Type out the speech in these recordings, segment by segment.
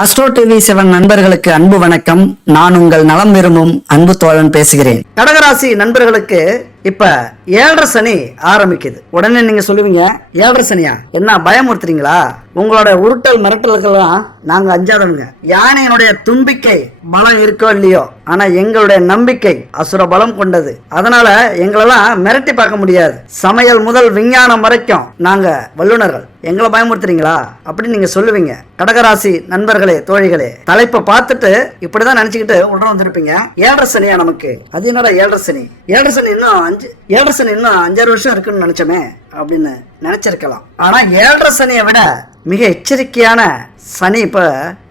Astro TV seven நண்பர்களுக்கு அன்பு வணக்கம். நான் உங்கள் நலம் விரும்பும் அன்பு தோழன் பேசுகிறேன். கடகராசி நண்பர்களுக்கு இப்ப ஏழரை சனி ஆரம்பிக்குது. உடனே நீங்க சொல்லுவீங்க ஏழரை சனியா? என்ன பயமுறுத்துறீங்களா? உங்களோட உருட்டல் மிரட்டல்கள்லாம் நாங்க அஞ்சாதவங்க. யானையினுடைய தும்பிக்கை பலம் இருக்கோ இல்லையோ ஆனா எங்களுடைய நம்பிக்கை அசுர பலம் கொண்டது. அதனால எங்களெல்லாம் மிரட்டி பார்க்க முடியாது. சமையல் முதல் விஞ்ஞானம் வரைக்கும் நாங்க வல்லுனர்கள் எங்களை பயமுறுத்துறீங்களா? அப்படின்னு நீங்க சொல்லுவீங்க. கடகராசி நண்பர்களே தோழிகளே தலைப்பை பார்த்துட்டு இப்படிதான் நினைச்சுக்கிட்டு உடனே வந்திருப்பீங்க. ஏழரை சனியா நமக்கு? அது என்னடா ஏழரை சனி? ஏழரை சனி இன்னும் அஞ்சு ஏழரை சனி இன்னும் அஞ்சாறு வருஷம் இருக்குன்னு நினைச்சோமே அப்படின்னு நினைச்சிருக்கலாம். ஆனா ஏழரை சனியை விட மிக எச்சரிக்கையான சனி இப்போ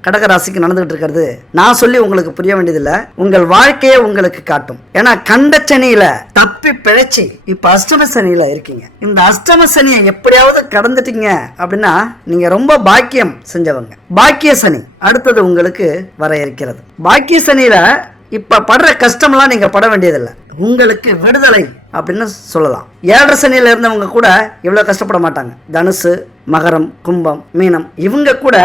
கடகராசிக்கு நடந்துகிட்டு இருக்கிறது. நான் சொல்லி உங்களுக்கு புரிய வேண்டியதில்லை. உங்கள் வாழ்க்கையே உங்களுக்கு காட்டும். ஏன்னா கண்ட சனியில தப்பி பிழைச்சி இப்போ அஷ்டம சனியில இருக்கீங்க. இந்த அஷ்டம சனியை எப்படியாவது கடந்துட்டீங்க அப்படின்னா நீங்க ரொம்ப பாக்கியம் செஞ்சவங்க. பாக்கிய சனி அடுத்தது உங்களுக்கு வர இருக்கிறது. பாக்கிய சனியில இப்போ படுற கஷ்டம்லாம் நீங்கள் பட வேண்டியதில்லை. உங்களுக்கு விடுதலை அப்படின்னு சொல்லலாம். ஏழரை சனியில் இருந்தவங்க கூட இவ்வளோ கஷ்டப்பட மாட்டாங்க. தனுசு மகரம் கும்பம் மீனம் இவங்க கூட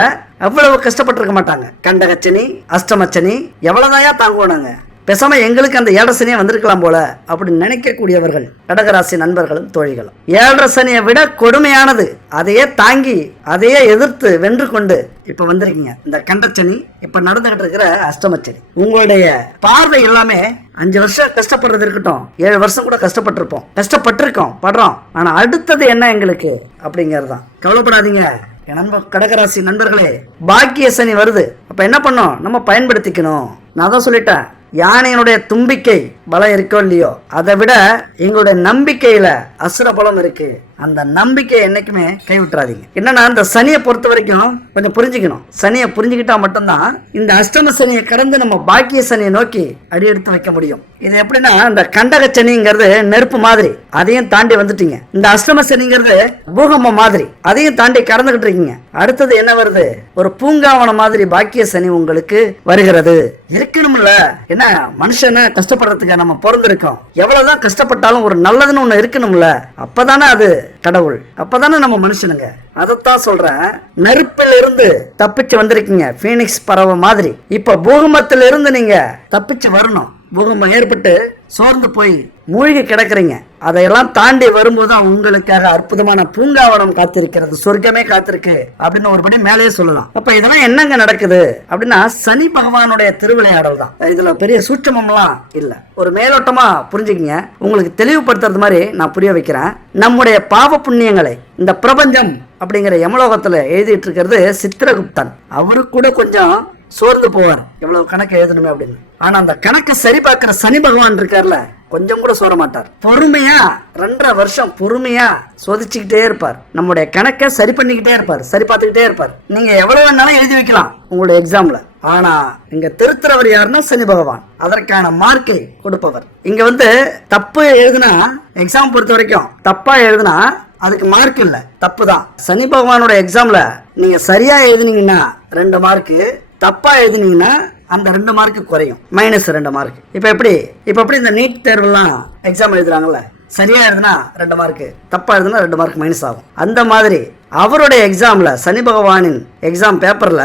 அவ்வளவு கஷ்டப்பட்டிருக்க மாட்டாங்க. கண்டகச்சனி அஷ்டமச்சனி எவ்வளோதான் தாங்குவோம் நாங்கள் பேசாம எங்களுக்கு அந்த ஏழரை வந்திருக்கலாம் போல அப்படின்னு நினைக்கக்கூடியவர்கள் கடகராசி நண்பர்களும் தோழிகளும். ஏழரசனியை விட கொடுமையானது அதையே தாங்கி அதையே எதிர்த்து வென்று கொண்டு இப்ப வந்திருக்கீங்க. இந்த கண்டச்சனி இப்ப நடந்துகிட்டு இருக்கிற அஷ்டமச்சனி. உங்களுடைய பார்வை எல்லாமே அஞ்சு வருஷம் கஷ்டப்படுறது இருக்கட்டும் ஏழு வருஷம் கூட கஷ்டப்பட்டிருப்போம். கஷ்டப்பட்டிருக்கோம் படுறோம். ஆனா அடுத்தது என்ன எங்களுக்கு அப்படிங்கிறது தான் கவலைப்படாதீங்க. என் நண்பர் கடகராசி நண்பர்களே பாக்கிய சனி வருது. அப்ப என்ன பண்ணோம் நம்ம பயன்படுத்திக்கணும். நான் தான் சொல்லிட்டேன். யானையினுடைய தும்பிக்கை பலம் இருக்கோ இல்லையோ அதை விட எங்களுடைய நம்பிக்கையில அசுர பலம் இருக்கு. அந்த நம்பிக்கை என்னைக்குமே கைவிட்டுறாதீங்க. என்னன்னா இந்த சனியை பொறுத்த வரைக்கும் கொஞ்சம் புரிஞ்சுக்கணும். சனியை புரிஞ்சுக்கிட்டா மட்டும்தான் இந்த அஷ்டம சனியை கடந்து நம்ம பாக்கிய சனியை நோக்கி அடி எடுத்து வைக்க முடியும். இது எப்படின்னா இந்த கண்டக சனிங்கிறது நெருப்பு மாதிரி. அதையும் தாண்டி வந்துட்டீங்க. இந்த அஷ்டம சனிங்கிறது பூகம்பம் மாதிரி. அதையும் தாண்டி கடந்துகிட்டு இருக்கீங்க. அடுத்தது என்ன வருது? ஒரு பூங்காவனம் மாதிரி பாக்கிய சனி உங்களுக்கு வருகிறது. இருக்கணும்ல. என்ன மனுஷனை கஷ்டப்படுறதுக்கு நம்ம பிறந்திருக்கோம். எவ்வளவுதான் கஷ்டப்பட்டாலும் ஒரு நல்லதுன்னு ஒண்ணு இருக்கணும்ல. அப்பதானே அது கடவுள். அப்பதானே நம்ம மனுஷனுங்க. அதைத்தான் சொல்றேன். நெருப்பில் இருந்து தப்பிச்சு வந்திருக்கீங்க. பீனிக்ஸ் பறவை மாதிரி. இப்ப பூகம்பத்துல இருந்து நீங்க தப்பிச்சு வரணும். பூகம்பம் ஏற்பட்டு சோர்ந்து போய் மூழ்கி கிடக்குறீங்க. அதையெல்லாம் தாண்டி வரும்போது உங்களுக்காக அற்புதமான பூங்காவனம் காத்திருக்கிறது சொர்க்கமே காத்திருக்கு அப்படின்னு ஒருபடி மேலேயே சொல்லலாம். அப்ப இதெல்லாம் என்னங்க நடக்குது அப்படின்னா சனி பகவானுடைய திருவிளையாடல் தான். இதுல பெரிய சூட்சமம்லாம் இல்ல. ஒரு மேலோட்டமா புரிஞ்சுக்கிங்க. உங்களுக்கு தெளிவுபடுத்துறது மாதிரி நான் புரிய வைக்கிறேன். நம்முடைய பாவ புண்ணியங்களை இந்த பிரபஞ்சம் அப்படிங்கிற யமலோகத்துல எழுதிட்டு இருக்கிறது சித்திரகுப்தன். அவரு கூட கொஞ்சம் சோர்ந்து போவார். எவ்வளவு கணக்கு எழுதணுமே அப்படின்னு. ஆனா அந்த கணக்கை சரி பார்க்கிற சனி பகவான் இருக்கார்ல கொஞ்சம் கூட சோர மாட்டார். பொறுமையா ரெண்டரை வருஷம் பொறுமையா சோதிச்சுக்கிட்டே இருப்பார். நம்முடைய கணக்கை சரி பண்ணிக்கிட்டே இருப்பார் சரி பார்த்துக்கிட்டே இருப்பார். நீங்க எவ்வளவு வேணாலும் எழுதி வைக்கலாம் உங்களுடைய எக்ஸாம்ல ஆனா இங்க திருத்துறவர் யாருன்னா சனி பகவான். அதற்கான மார்க்கை கொடுப்பவர். இங்க வந்து தப்பு எழுதுனா எக்ஸாம் பொறுத்த வரைக்கும் தப்பா எழுதுனா அதுக்கு மார்க் இல்ல. தப்பு தான். சனி பகவானோட எக்ஸாம்ல நீங்க சரியா எழுதுனீங்கன்னா ரெண்டு மார்க்கு தப்பாக எழுதுனீங்கன்னா அந்த ரெண்டு மார்க்கு குறையும். மைனஸ் ரெண்டு மார்க் இப்போ எப்படி? இப்போ எப்படி இந்த நீட் தேர்வுலாம் எக்ஸாம் எழுதுறாங்கல்ல? சரியாக எழுதுனா ரெண்டு மார்க்கு தப்பாக எழுதுனா ரெண்டு மார்க் மைனஸ் ஆகும். அந்த மாதிரி அவருடைய எக்ஸாமில் சனி பகவானின் எக்ஸாம் பேப்பரில்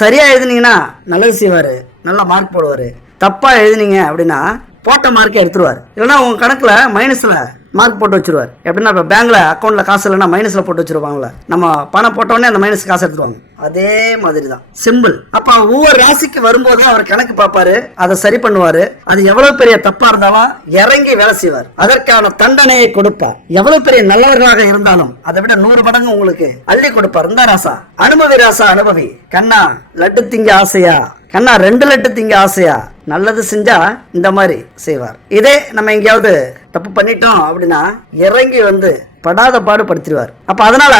சரியாக எழுதுனீங்கன்னா நல்லது செய்வார். நல்ல மார்க் போடுவார். தப்பாக எழுதுனீங்க அப்படின்னா போட்ட மார்க்கை எடுத்துருவார். இல்லைன்னா உங்கள் கணக்கில் மைனஸில் மார்க் போட்டு வச்சுருவார். எப்படின்னா இப்போ பேங்க்கில் அக்கௌண்ட்டில் காசு இல்லைன்னா மைனஸில் போட்டு வச்சிருவாங்கல்ல. நம்ம பணம் போட்டோடனே அந்த மைனஸ் காசு எடுத்துருவாங்க. அதே மாதிரி தான் சிம்பிள் அப்போ ஒவ்வொரு ராசிக்கு வரும்போது அவர் கணக்கு பார்ப்பாரு அதை சரி பண்ணுவார். அது எவ்வளோ பெரிய தப்பாக இருந்தாலும் இறங்கி வேலை செய்வார். அதற்கான தண்டனையை கொடுப்பார். எவ்வளோ பெரிய நல்லவர்களாக இருந்தாலும் அதை விட நூறு மடங்கு உங்களுக்கு அள்ளி கொடுப்பார். இந்த ராசா. அனுபவி ராசா அனுபவி. கண்ணா லட்டு திங்க ஆசையா? கண்ணா ரெண்டு லட்டு திங்க ஆசையா? நல்லது செஞ்சா இந்த மாதிரி செய்வார். இதே நம்ம எங்கேயாவது தப்பு பண்ணிட்டோம் அப்படின்னா இறங்கி வந்து படாத பாடு படுத்திடுவார் அப்போ அதனால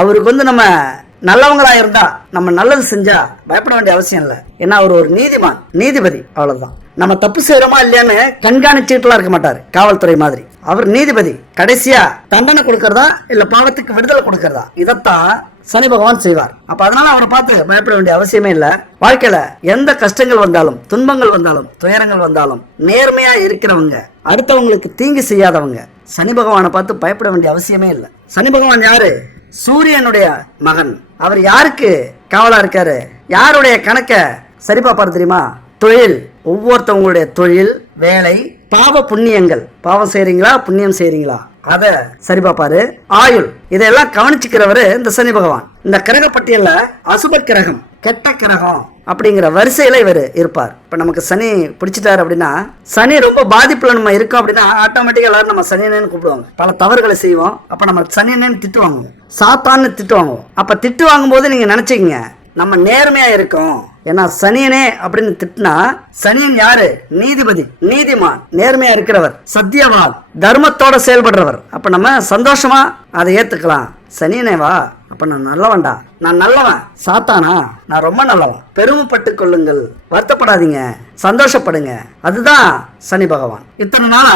அவருக்கு வந்து நம்ம நல்லவங்களா இருந்தா நம்ம நல்லது செஞ்சா பயப்பட வேண்டிய அவசியம் இல்லை. ஏன்னா அவர் ஒரு நீதிமான் நீதிபதி அவ்வளவுதான். நம்ம தப்பு செய்யறோமா இல்லையான்னு கண்காணிச்சுட்டுலாம் இருக்க மாட்டார் காவல்துறை மாதிரி. அவர் நீதிபதி கடைசியா தண்டனை கொடுக்கறதா இல்ல பாவத்துக்கு விடுதலை கொடுக்கறதா? இதைத்தான் சனி பகவான் செய்வார். அப்ப அதனால அவரை பார்த்து பயப்பட வேண்டிய அவசியமே இல்ல. வாழ்க்கையில எந்த கஷ்டங்கள் வந்தாலும் துன்பங்கள் வந்தாலும் துயரங்கள் வந்தாலும் நேர்மையா இருக்கிறவங்க அடுத்தவங்களுக்கு தீங்கு செய்யாதவங்க சனி பகவானை பார்த்து பயப்பட வேண்டிய அவசியமே இல்லை. சனி பகவான் யாரு? சூரியனுடைய மகன். அவர் யாருக்கு காவலா இருக்காரு? யாருடைய கணக்கை சரி பார்ப்பாரு தெரியுமா? தொழில். ஒவ்வொருத்தவங்களுடைய தொழில் வேலை பாவ புண்ணியங்கள். பாவம் செய்றீங்களா? புண்ணியம் செய்றீங்களா? அதை சரி பார்ப்பாரு. ஆயுள். இதெல்லாம் கவனிச்சுக்கிறவர் இந்த சனி பகவான். இந்த கிரக பட்டியல்ல அசுப கிரகம் கெட்ட கிரகம் அப்படிங்கிற வரிசையில இவர் இருப்பார். இப்போ நமக்கு சனி பிடிச்சிட்டாரு அப்படின்னா சனி ரொம்ப பாதிப்புல நம்ம இருக்கோம் அப்படின்னா ஆட்டோமேட்டிக்காக எல்லாரும் நம்ம சனியனேன்னு கூப்பிடுவாங்க. பல தவறுகளை செய்வோம். அப்போ நம்ம சனியனு திட்டுவாங்க சாத்தான்னு திட்டுவாங்க அப்போ திட்டு வாங்கும்போது நீங்கள் நினச்சிக்கிங்க நம்ம நேர்மையாக இருக்கோம். ஏன்னா சனியனே அப்படின்னு திட்டினா சனியன் யாரு? நீதிபதி நீதிமான் நேர்மையா இருக்கிறவர் சத்தியவான் தர்மத்தோட செயல்படுறவர். அப்ப நம்ம சந்தோஷமா அதை ஏத்துக்கலாம். சனியனே வா. அப்ப நான் நல்லவன்டா. நான் நல்லவன். சாத்தானா? நான் ரொம்ப நல்லவன். பெருமைப்பட்டு கொள்ளுங்கள். வருத்தப்படாதீங்க. சந்தோஷப்படுங்க. அதுதான் சனி பகவான். இத்தனை நாளா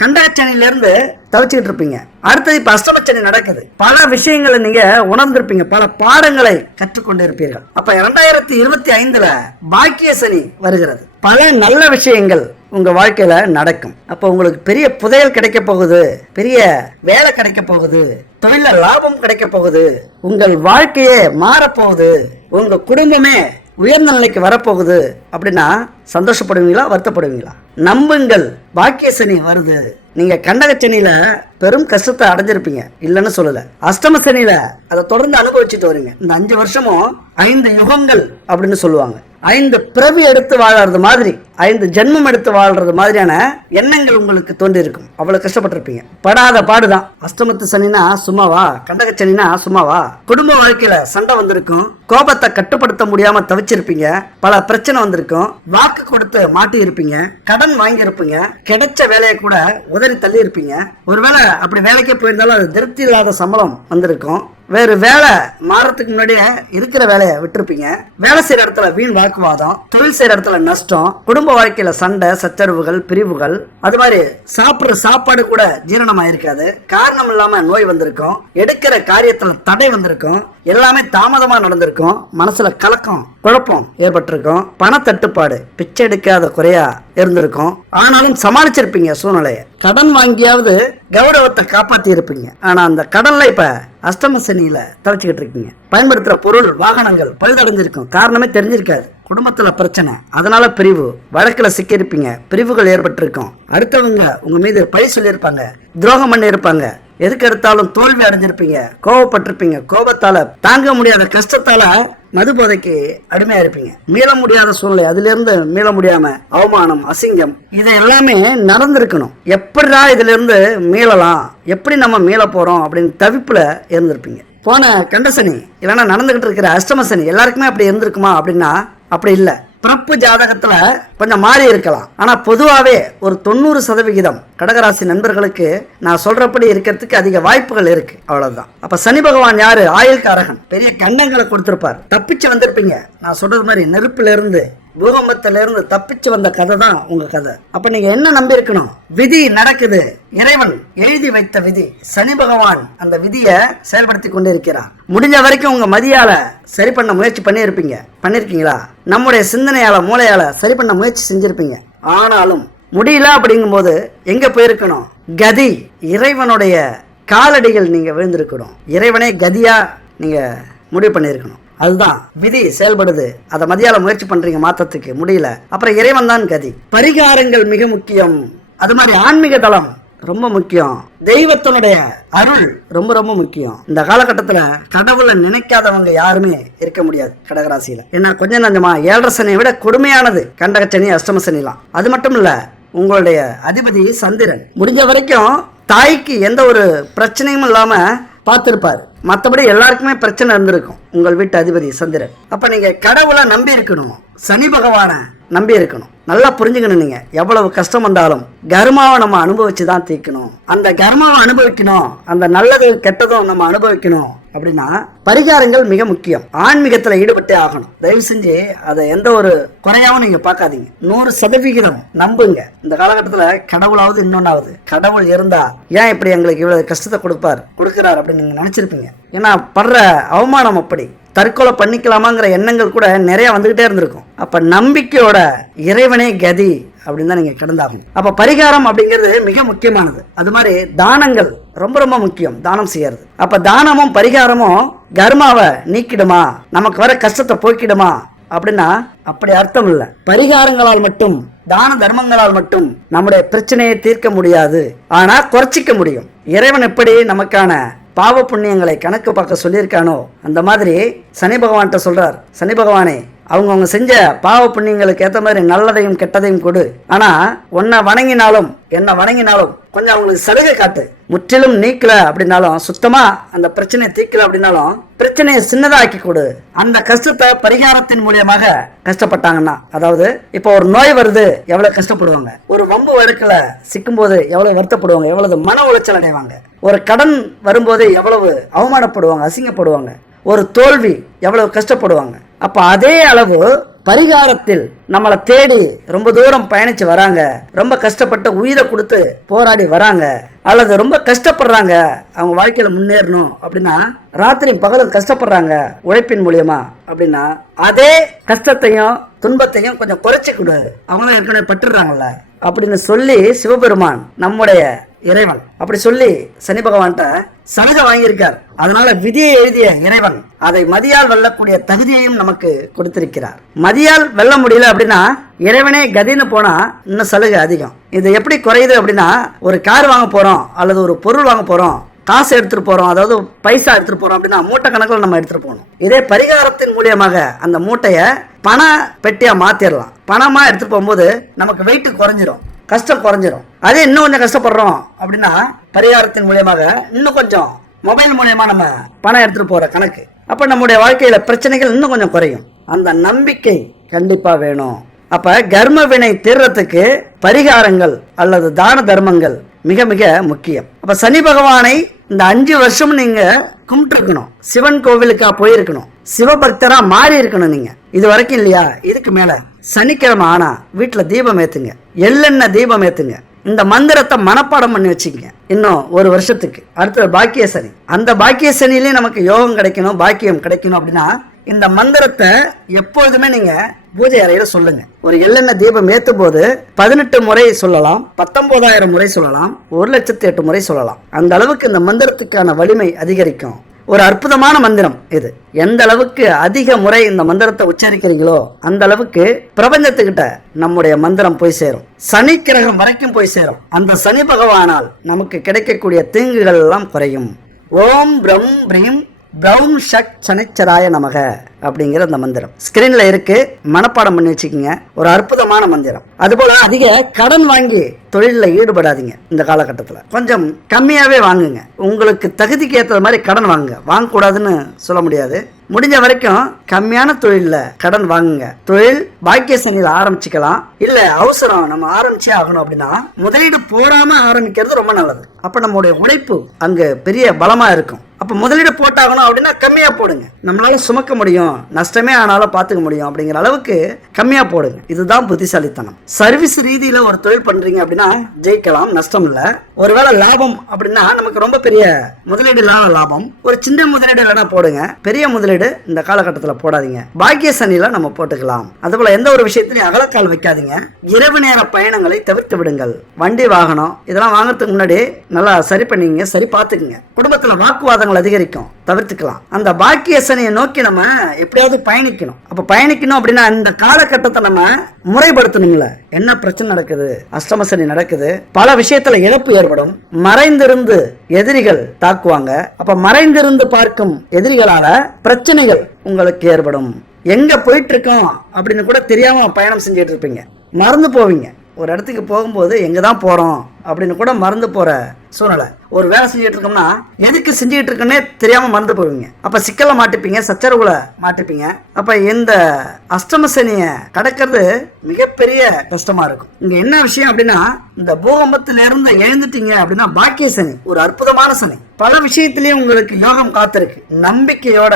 கண்டகச்சனில இருந்து தவிச்சுக்கிட்டு இருப்பீங்க அடுத்தது இப்ப அஷ்டமச்சனி நடக்குது. பல விஷயங்களை நீங்க உணர்ந்திருப்பீங்க. பல பாடங்களை கற்றுக்கொண்டு இருப்பீர்கள் அப்ப இரண்டாயிரத்தி இருபத்தி ஐந்துல பாக்கிய சனி வருகிறது. பல நல்ல விஷயங்கள் உங்க வாழ்க்கையில நடக்கும். அப்ப உங்களுக்கு பெரிய புதையல் கிடைக்க போகுது. பெரிய வேலை கிடைக்க போகுது. தொழில லாபம் கிடைக்க போகுது. உங்கள் வாழ்க்கையே மாறப்போகுது உங்க குடும்பமே உயர்ந்த நிலைக்கு வரப்போகுது அப்படின்னா சந்தோஷப்படுவீங்களா வருத்தப்படுவீங்களா? நம்புங்கள் பாக்கிய சனி வருது. நீங்க கண்டக சனியில பெரும் கஷ்டத்தை அடைஞ்சிருப்பீங்க. இல்லைன்னு சொல்லல. அஷ்டம சனியில அதை தொடர்ந்து அனுபவிச்சுட்டு வரீங்க. இந்த அஞ்சு வருஷமும் ஐந்து யுகங்கள் அப்படின்னு சொல்லுவாங்க. ஐந்து பிறவி எடுத்து வாழறது மாதிரி ஐந்து ஜென்மம் எடுத்து வாழ்றது மாதிரியான எண்ணங்கள் உங்களுக்கு தோன்றிருக்கும் அவ்வளவு கஷ்டப்பட்டிருப்பீங்க. படாத பாடுதான். அஷ்டமத்து சனினா சும்மாவா? கண்டக சனினா சும்மாவா? குடும்ப வாழ்க்கையில சண்டை வந்திருக்கும். கோபத்தை கட்டுப்படுத்த முடியாம தவிச்சிருப்பீங்க. பல பிரச்சனை வந்திருக்கும். வாக்கு கொடுத்து மாட்டி இருப்பீங்க கடன் வாங்கி இருப்பீங்க கிடைச்ச வேலையை கூட உதறி தள்ளி இருப்பீங்க ஒருவேளை அப்படி வேலைக்கே போயிருந்தாலும் அது திருப்தி இல்லாத சம்பளம் வந்திருக்கும். வேறு வேலை மாறத்துக்கு முன்னாடியே இருக்கிற வேலையை விட்டுருப்பீங்க. வேலை செய்கிற இடத்துல வீண் வாக்குவாதம் தொழில் செய்கிற இடத்துல நஷ்டம் குடும்ப வாழ்க்கையில் சண்டை சச்சரவுகள் பிரிவுகள் அது மாதிரி சாப்பிட்ற சாப்பாடு கூட ஜீரணமாக இருக்காது காரணம் இல்லாமல் நோய் வந்திருக்கும். எடுக்கிற காரியத்தில் தடை வந்திருக்கும். எல்லாமே தாமதமாக நடந்திருக்கும். மனசில் கலக்கம் குழப்பம் ஏற்பட்டிருக்கும். பண தட்டுப்பாடு பிச்சை எடுக்காத குறையா இருந்திருக்கும். ஆனாலும் சமாளிச்சிருப்பீங்க சூழ்நிலையை. கடன் வாங்கியாவது கௌரவத்தை காப்பாற்றி இருப்பீங்க ஆனால் அந்த கடனில் இப்போ அஷ்டம சனியில் தவிச்சுக்கிட்டு இருக்கீங்க. பயன்படுத்துற பொருள் வாகனங்கள் பழுதடைஞ்சிருக்கும். காரணமே தெரிஞ்சிருக்காது. குடும்பத்துல பிரச்சனை. அதனால பிரிவு. வழக்குல சிக்கியிருப்பீங்க. பிரிவுகள் ஏற்பட்டிருக்கும். அடுத்தவங்க உங்க மீது பழி சொல்லியிருப்பாங்க. துரோகம் பண்ணி இருப்பாங்க எதுக்கு எடுத்தாலும் தோல்வி அடைஞ்சிருப்பீங்க கோவப்பட்டிருப்பீங்க கோபத்தால தாங்க முடியாத கஷ்டத்தால மது போதைக்கு அடிமையா இருப்பீங்க. மீள முடியாத சூழ்நிலை அதுல இருந்து மீள முடியாம அவமானம் அசிங்கம் இது எல்லாமே நடந்திருக்கணும். எப்படிடா இதுல இருந்து மீளலாம்? எப்படி நம்ம மீள போறோம் அப்படின்னு தவிப்புல இருந்திருப்பீங்க. போன கண்டசனி இல்லைன்னா நடந்துகிட்டு இருக்கிற அஷ்டமசனி எல்லாருக்குமே அப்படி இருந்திருக்குமா அப்படின்னா அப்படி இல்லை. பிறப்பு ஜாதகத்தில் கொஞ்சம் மாறி இருக்கலாம். ஆனால் பொதுவாகவே ஒரு தொண்ணூறு சதவிகிதம் கடகராசி நண்பர்களுக்கு நான் சொல்கிறபடி இருக்கிறதுக்கு அதிக வாய்ப்புகள் இருக்கு. அவ்வளோதான் அப்போ சனி பகவான் யாரு? ஆயுள்காரகன். பெரிய கண்டங்களை கொடுத்துருப்பார். தப்பிச்சு வந்திருப்பீங்க. நான் சொல்கிறது மாதிரி நெருப்பிலிருந்து இருந்து பூகம்பத்துல இருந்து தப்பிச்சு வந்த கதை தான் உங்க கதை. அப்ப நீங்க என்ன நம்பி இருக்கணும் விதி நடக்குது. இறைவன் எழுதி வைத்த விதி. சனி பகவான் அந்த விதியை செயல்படுத்தி கொண்டிருக்கிறான் முடிஞ்ச வரைக்கும் உங்க மதியால சரி பண்ண முயற்சி பண்ணியிருப்பீங்க. பண்ணிருக்கீங்களா நம்முடைய சிந்தனையால மூளையால சரி பண்ண முயற்சி செஞ்சிருப்பீங்க. ஆனாலும் முடியல அப்படிங்கும்போது எங்க போயிருக்கணும்? கதி இறைவனுடைய காலடிகள் நீங்க விழுந்திருக்கணும். இறைவனே கதியா நீங்க முடிவு பண்ணியிருக்கணும். அதுதான் விதி செயல்படுது. அதை மதியால முயற்சி பண்றீங்க மாத்தத்துக்கு. முடியல. அப்புறம் இறைவன் தான் கதி. பரிகாரங்கள் மிக முக்கியம். அது மாதிரி ஆன்மீக தளம் ரொம்ப முக்கியம். தெய்வத்தினுடைய அருள் ரொம்ப ரொம்ப முக்கியம். இந்த காலகட்டத்தில் கடவுளை நினைக்காதவங்க யாருமே இருக்க முடியாது கடகராசியில். ஏன்னா கொஞ்சம் நஞ்சமா ஏழரை சனியை விட கொடுமையானது கண்டக சனி அஷ்டம சனிலாம். அது மட்டும் இல்லை உங்களுடைய அதிபதி சந்திரன். முடிஞ்ச வரைக்கும் தாய்க்கு எந்த ஒரு பிரச்சனையும் இல்லாமல் பார்த்துருப்பார். மற்றபடி எல்லாருக்குமே பிரச்சனை இருந்திருக்கும். உங்கள் வீட்டு அதிபதி சந்திரன். அப்போ நீங்கள் கடவுளை நம்பி இருக்கணும். சனி பகவானை நம்பி இருக்கணும். நல்லா புரிஞ்சுக்கணும் நீங்கள் எவ்வளவு கஷ்டம் வந்தாலும் கர்மாவை நம்ம அனுபவிச்சு தான் தீர்க்கணும். அந்த கர்மாவை அனுபவிக்கணும். அந்த நல்லது கெட்டதும் நம்ம அனுபவிக்கணும். அப்படின்னா பரிகாரங்கள் மிக முக்கியம். ஆன்மீகத்துல ஈடுபட்டே ஆகணும். தயவு செஞ்சு அதை எந்த ஒரு குறையாவும் நீங்க பார்க்காதீங்க. நூறு சதவிகிதம் நம்புங்க. இந்த காலகட்டத்துல கடவுளாவது இன்னொன்னாவது. கடவுள் இருந்தா ஏன் இப்படி எங்களுக்கு இவ்வளவு கஷ்டத்தை கொடுப்பார்? கொடுக்கிறார் அப்படின்னு நீங்க நினைச்சிருப்பீங்க. ஏன்னா படுற அவமானம் அப்படி. தற்கொலை பண்ணிக்கலாமாங்கிற எண்ணங்கள் கூட நிறைய வந்துகிட்டே இருந்திருக்கும். அப்ப நம்பிக்கையோட இறைவனே கதி. அப்படின்னு தான் நீங்கள் கடந்தாகணும். அப்போ பரிகாரம் அப்படிங்கிறது மிக முக்கியமானது. அது மாதிரி தானங்கள் ரொம்ப ரொம்ப முக்கியம். தானம் செய்யறது. அப்போ தானமும் பரிகாரமும் கர்மாவை நீக்கிடுமா? நமக்கு வர கஷ்டத்தை போக்கிடுமா? அப்படின்னா அப்படி அர்த்தம் இல்லை. பரிகாரங்களால் மட்டும் தான தர்மங்களால் மட்டும் நம்முடைய பிரச்சனையை தீர்க்க முடியாது. ஆனால் குறைச்சிக்க முடியும். இறைவன் எப்படி நமக்கான பாவ புண்ணியங்களை கணக்கு பார்க்க சொல்லியிருக்கானோ அந்த மாதிரி சனி பகவான்கிட்ட சொல்றார். சனி பகவானே அவங்கவுங்க செஞ்ச பாவ புண்ணியங்களுக்கு ஏற்ற மாதிரி நல்லதையும் கெட்டதையும் கொடு. ஆனால் உன்னை வணங்கினாலும் என்ன வணங்கினாலும் கொஞ்சம் அவங்களுக்கு சலுகை காட்டு. முற்றிலும் நீக்கல அப்படின்னாலும் சுத்தமாக அந்த பிரச்சனையை தீக்கல அப்படின்னாலும் பிரச்சனையை சின்னதாக்கி கொடு. அந்த கஷ்டத்தை பரிகாரத்தின் மூலியமாக கஷ்டப்பட்டாங்கன்னா அதாவது இப்போ ஒரு நோய் வருது எவ்வளோ கஷ்டப்படுவாங்க? ஒரு வம்பு வழக்கில் சிக்கும்போது எவ்வளோ வருத்தப்படுவாங்க? எவ்வளவு மன உளைச்சல் அடைவாங்க? ஒரு கடன் வரும்போது எவ்வளவு அவமானப்படுவாங்க அசிங்கப்படுவாங்க? ஒரு தோல்வி எவ்வளவு கஷ்டப்படுவாங்க. அப்போ அதே அளவு பரிகாரத்தில் நம்மளை தேடி ரொம்ப தூரம் பயணிச்சு வராங்க. ரொம்ப கஷ்டப்பட்டு உயிரை கொடுத்து போராடி வராங்க. அல்லது ரொம்ப கஷ்டப்படுறாங்க. அவங்க வாழ்க்கையில முன்னேறணும் அப்படின்னா ராத்திரி பகலும் கஷ்டப்படுறாங்க உழைப்பின் மூலியமா அப்படின்னா அதே கஷ்டத்தையும் துன்பத்தையும் கொஞ்சம் குறைச்சி கொடு அவங்க ஏற்கனவே பட்டுடுறாங்கல்ல அப்படின்னு சொல்லி சிவபெருமான் நம்முடைய இறைவன். அப்படி சொல்லி சனி பகவான்கிட்ட சலுகை வாங்கியிருக்கார். அதனால விதியை எழுதிய இறைவன் அதை மதியால் வெல்லக்கூடிய தகுதியையும் நமக்கு கொடுத்திருக்கிறார். மதியால் வெல்ல முடியல அப்படின்னா இறைவனே கதின்னு போனா இன்னும் சலுகை அதிகம். இது எப்படி குறையுது அப்படின்னா ஒரு கார் வாங்க போறோம் அல்லது ஒரு பொருள் வாங்க போறோம் காசு எடுத்துட்டு போறோம் அதாவது பைசா எடுத்துட்டு போறோம் அப்படின்னா மூட்டை கணக்கில் நம்ம எடுத்துட்டு போகணும். இதே பரிகாரத்தின் மூலியமாக அந்த மூட்டையை பண பெட்டியா மாத்திரலாம். பணமா எடுத்துட்டு போகும்போது நமக்கு வெயிட் குறைஞ்சிரும். கஷ்டம் குறைஞ்சிரும். அதே இன்னும் கொஞ்சம் கஷ்டப்படுறோம். அப்படின்னா பரிகாரத்தின் மூலியமாக இன்னும் கொஞ்சம் மொபைல் மூலயமா நம்ம பணம் எடுத்துகிட்டு போகிற கணக்கு. அப்போ நம்முடைய வாழ்க்கையில் பிரச்சனைகள் இன்னும் கொஞ்சம் குறையும். அந்த நம்பிக்கை கண்டிப்பாக வேணும். அப்போ கர்ம வினை தீர்றதுக்கு பரிகாரங்கள் அல்லது தான தர்மங்கள் மிக மிக முக்கியம். அப்போ சனி பகவானை இந்த அஞ்சு வருஷம் நீங்கள் கும்பிட்டுருக்கணும். சிவன் கோவிலுக்காக போயிருக்கணும். சிவபக்தரா மாறி இருக்கணும் நீங்கள் இது வரைக்கும் இல்லையா? இதுக்கு மேலே சனிக்கிழமை ஆனால் வீட்டில் தீபம் ஏற்றுங்க எள்ளெண்ணெய் தீபம் ஏற்றுங்க இந்த மந்திரத்தை மனப்பாடம் பண்ணி வச்சுக்கங்க. இன்னும் ஒரு வருஷத்துக்கு. அடுத்தது பாக்கிய சனி அந்த பாக்கிய சனிலையும் நமக்கு யோகம் கிடைக்கணும் பாக்கியம் கிடைக்கணும் அப்படின்னா இந்த மந்திரத்தை எப்பொழுதுமே நீங்க பூஜை அறையில சொல்லுங்க. ஒரு எள்ளெண்ணெய் தீபம் ஏத்தும் போது பதினெட்டு முறை சொல்லலாம் பத்தொன்பதாயிரம் முறை சொல்லலாம் ஒரு லட்சத்தி எட்டு முறை சொல்லலாம். அந்த அளவுக்கு இந்த மந்திரத்துக்கான வலிமை அதிகரிக்கும். ஒரு அற்புதமான மந்திரம் இது. எந்த அளவுக்கு அதிக முறை இந்த மந்திரத்தை உச்சரிக்கிறீங்களோ அந்த அளவுக்கு பிரபஞ்சத்துக்கிட்ட நம்முடைய மந்திரம் போய் சேரும். சனி கிரகம் வரைக்கும் போய் சேரும். அந்த சனி பகவானால் நமக்கு கிடைக்கக்கூடிய தீங்குகள் எல்லாம் குறையும். ஓம் பிரம் பிரீம் பிரௌம் ஷக் சனிச்சராய நமக. அப்படிங்கிற அந்த மந்திரம். ஸ்கிரீன்ல இருக்கு. மனப்பாடம் பண்ணி வச்சுக்கோங்க. ஒரு அற்புதமான மந்திரம். அதுபோல அதிக கடன் வாங்கி தொழிலில் ஈடுபடாதீங்க இந்த காலகட்டத்தில். கொஞ்சம் கம்மியாகவே வாங்குங்க. உங்களுக்கு தகுதிக்கு ஏற்ற மாதிரி கடன் வாங்குங்க. வாங்கக்கூடாதுன்னு சொல்ல முடியாது. முடிஞ்ச வரைக்கும் கம்மியான தொழிலில் கடன் வாங்குங்க. தொழில் பாக்கிய சனியில் ஆரம்பிச்சுக்கலாம். இல்லை அவசரம் நம்ம ஆரம்பிச்சே ஆகணும் அப்படின்னா முதலீடு போடாமல் ஆரம்பிக்கிறது ரொம்ப நல்லது. அப்போ நம்மளுடைய உழைப்பு அங்கே பெரிய பலமாக இருக்கும். அப்போ முதலீடு போட்டாகணும் அப்படின்னா கம்மியாக போடுங்க. நம்மளால சுமக்க முடியும். நஷ்டமே ஆனாலும் பாத்துக்க முடியும். அப்படிங்கிற அளவுக்கு கம்மியா போடுங்க. இதுதான் புத்திசாலித்தனம். சர்வீஸ் ரீதியில ஒரு தொழில் பண்றீங்க அப்படின்னா ஜெயிக்கலாம். நஷ்டம் இல்ல. ஒருவேளை லாபம் அப்படின்னா நமக்கு ரொம்ப பெரிய முதலீடு இல்லாத லாபம். ஒரு சின்ன முதலீடு இல்லைனா போடுங்க. பெரிய முதலீடு இந்த காலகட்டத்தில் போடாதீங்க. பாக்கிய சனியில் நம்ம போட்டுக்கலாம். அதுபோல எந்த ஒரு விஷயத்திலையும் அகலக்கால் வைக்காதீங்க. இரவு நேர பயணங்களை தவிர்த்து விடுங்கள். வண்டி வாகனம் இதெல்லாம் வாங்குறதுக்கு முன்னாடி நல்லா சரி பண்ணிங்க சரி பார்த்துக்குங்க. குடும்பத்தில் வாக்குவாதங்கள் அதிகரிக்கும். தவிர்த்துக்கலாம். அந்த பாக்கிய சனியை நோக்கி நம்ம எப்படியாவது பயணிக்கணும். அப்ப பயணிக்கணும் அப்படின்னா இந்த காலகட்டத்தை நம்ம முறைப்படுத்தணுங்கள என்ன பிரச்சனை நடக்குது? அஷ்டம சனி நடக்குது. பல விஷயத்துல இழப்பு ஏற்படும். மறைந்திருந்து எதிரிகள் தாக்குவாங்க. அப்ப மறைந்திருந்து பார்க்கும் எதிரிகளால பிரச்சனைகள் உங்களுக்கு ஏற்படும். எங்க போயிட்டு இருக்கோம் அப்படின்னு கூட தெரியாம பயணம் செஞ்சுட்டு இருப்பீங்க. மறந்து போவீங்க. ஒரு இடத்துக்கு போகும்போது எங்க தான் போறோம்? அப்படின்னு கூட மறந்து போகிற சூழ்நிலை. ஒரு வேலை செஞ்சுட்டு இருக்கோம்னா எதுக்கு செஞ்சுக்கிட்டு இருக்கோன்னே தெரியாமல் மறந்து போவீங்க. அப்போ சிக்கலை மாட்டிப்பீங்க சச்சரவுல மாட்டிப்பீங்க. அப்போ இந்த அஷ்டம சனியை கடக்கிறது மிகப்பெரிய கஷ்டமாக இருக்கும். இங்கே என்ன விஷயம் அப்படின்னா இந்த பூகம்பத்திலிருந்து எழுந்துட்டீங்க அப்படின்னா பாக்கிய சனி ஒரு அற்புதமான சனி. பல விஷயத்திலையும் உங்களுக்கு யோகம் காத்திருக்கு. நம்பிக்கையோட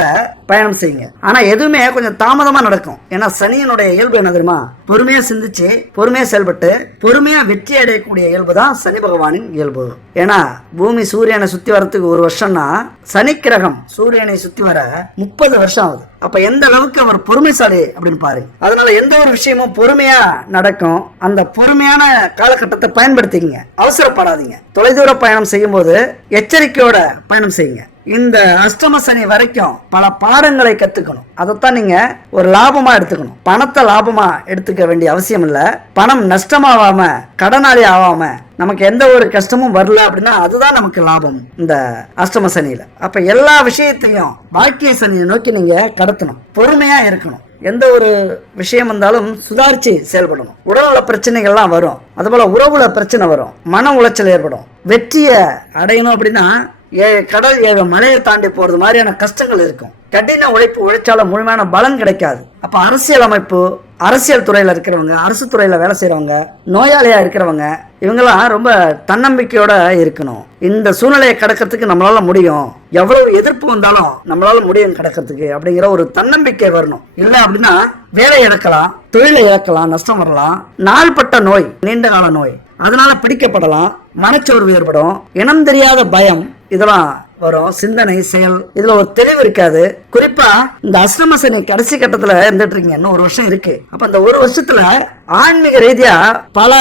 பயணம் செய்யுங்க. ஆனா எதுவுமே கொஞ்சம் தாமதமா நடக்கும். ஏன்னா சனியனுடைய இயல்பு என்ன தெரியுமா? பொறுமையா சிந்திச்சு பொறுமையா செயல்பட்டு பொறுமையா வெற்றி அடையக்கூடிய இயல்பு தான் சனி பகவானின் இயல்பு. ஏன்னா பூமி சூரியனை சுத்தி வரத்துக்கு ஒரு வருஷம்னா சனி கிரகம் சூரியனை சுத்தி வர முப்பது வருஷம் ஆகுது. அப்ப எந்த அளவுக்கு அவர் பொறுமைசாலி அப்படின்னு பாருங்க அதனால எந்த ஒரு விஷயமும் பொறுமையா நடக்கும். அந்த பொறுமையான காலகட்டத்தை பயன்படுத்திக்கங்க. அவசரப்படாதீங்க. தொலைதூர பயணம் செய்யும்போது எச்சரிக்கையோட பயணம் செய்யுங்க. இந்த அஷ்டம சனி வரைக்கும் பல பாடங்களை கற்றுக்கணும் அதைத்தான் நீங்க ஒரு லாபமா எடுத்துக்கணும். பணத்தை லாபமா எடுத்துக்க வேண்டிய அவசியம் இல்லை. பணம் நஷ்டமாகாமல் கடனாளி ஆகாம நமக்கு எந்த ஒரு கஷ்டமும் வரல அப்படின்னா அதுதான் நமக்கு லாபம் இந்த அஷ்டம சனியில. அப்ப எல்லா விஷயத்தையும் பாக்கிய சனியை நோக்கி நீங்க கடத்தணும். பொறுமையா இருக்கணும். எந்த ஒரு விஷயம் வந்தாலும் சுதாரிச்சு செயல்படணும். உடல்நல பிரச்சனைகள்லாம் வரும். அதுபோல உறவுல பிரச்சனை வரும். மன உளைச்சல் ஏற்படும். வெற்றியை அடையணும் அப்படின்னா ஏழு கடல் ஏழு மலையை தாண்டி போறது மாதிரியான கஷ்டங்கள் இருக்கும். கடின உழைப்பு உழைச்சாலும் முழுமையான பலன் கிடைக்காது. அப்ப அரசியல் அமைப்பு அரசியல் துறையில இருக்கிறவங்க அரசு துறையில வேலை செய்யறவங்க நோயாளியா இருக்கிறவங்க இவங்கெல்லாம் ரொம்ப தன்னம்பிக்கையோட இருக்கணும். இந்த சூழ்நிலையை கடக்கிறதுக்கு நம்மளால முடியும். எவ்வளவு எதிர்ப்பு வந்தாலும் நம்மளால முடியும் கடக்கிறதுக்கு அப்படிங்கிற ஒரு தன்னம்பிக்கை வரணும். இல்ல அப்படின்னா வேலை இழக்கலாம் தொழிலை இழக்கலாம் நஷ்டம் வரலாம். நாள்பட்ட நோய் நீண்ட கால நோய். அதனால பிடிக்கப்படலாம் மனச்சோர்வு ஏற்படும் இனம் தெரியாத பயம் இதெல்லாம் வரும் சிந்தனை செயல் இதுல ஒரு தெளிவு இருக்காது. குறிப்பா இந்த அஷ்டம சனி கடைசி கட்டத்துல இருந்துட்டு இருக்கீங்க இன்னும் ஒரு வருஷம் இருக்கு. அப்ப அந்த ஒரு வருஷத்துல ஆன்மீக ரீதியா பல